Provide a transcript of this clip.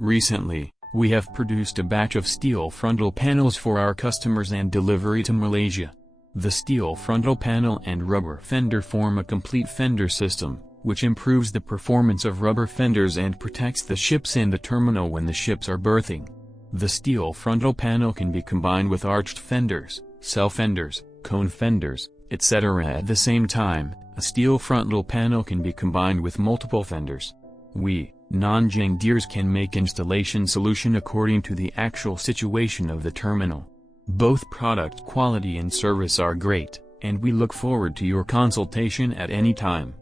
Recently, we have produced a batch of steel frontal panels for our customers and delivery to Malaysia. The steel frontal panel and rubber fender form a complete fender system, which improves the performance of rubber fenders and protects the ships and the terminal when the ships are berthing. The steel frontal panel can be combined with arched fenders, cell fenders, cone fenders, etc. At the same time, a steel frontal panel can be combined with multiple fenders. We, NANJING DEERS, can make installation solution according to the actual situation of the terminal. Both product quality and service are great, and we look forward to your consultation at any time.